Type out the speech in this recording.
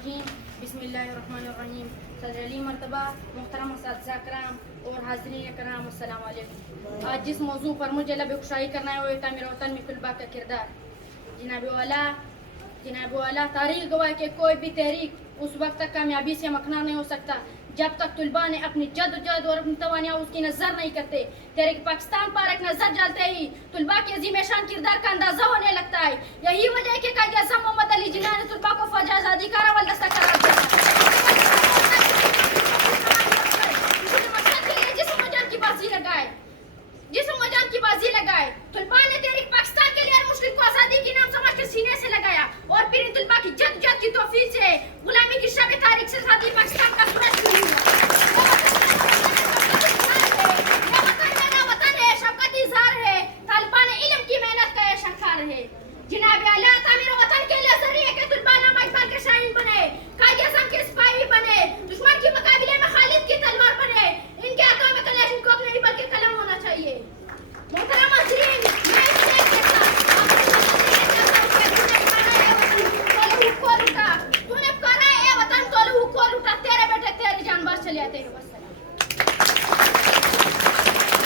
الرجیم بسم اللہ الرحمن الرحیم صدر علی مرتبہ محترم اساتذہ کرام اور حاضرین کرام السلام علیکم. آج جس موضوع پر مجھے لب کشائی کرنا ہے وہ تعمیر وطن میں طلباء کا کردار. جناب والا تاریخ گواہ کہ کوئی بھی تحریک اس وقت تک کامیابی سے مکنار نہیں ہو سکتا جب تک طلباء نے اپنی جدوجہد اور اپنی توانائی اس کی نظر نہیں کرتے. تحریک پاکستان پر ایک نظر ڈالتے ہی طلباء کے عظیم شان کردار کا اندازہ ہونے لگتا ہے. یہی وجہ ہے کہ قائد اعظم محمد علی جناح نے طلباء کو فوج آزادی کا اول دستہ قرار دیا. مقصد کے لیے جسم و جان کی بازی لگائے طلباء نے تحریک پاکستان کے لیے ہر مشکل کو آزادی کی نام سمجھ کر سینے سے لگایا اور پھر ان طلباء کی جدوجہد کی توفیق سے غلامی کی شب تاریخ سے آزادی پاکستان کا سورج شروع ہوا. جناب اعلیٰ تعمیر وطن کے لیے ذریعے کے طلباء نامہ اقبال کے شاہین بنے, قائد اعظم کے سپاہی بنے, دشمن کے مقابلے میں خالد کی تلوار بنے. ان کے ہاتھوں میں کلاشن کوف نہیں بلکہ قلم ہونا چاہیے. محترم حاضرین, تو نے پکارا ہے اے وطن تو لہو کو لوٹا, تیرے بیٹے تیری جان باز چلے آتے ہیں.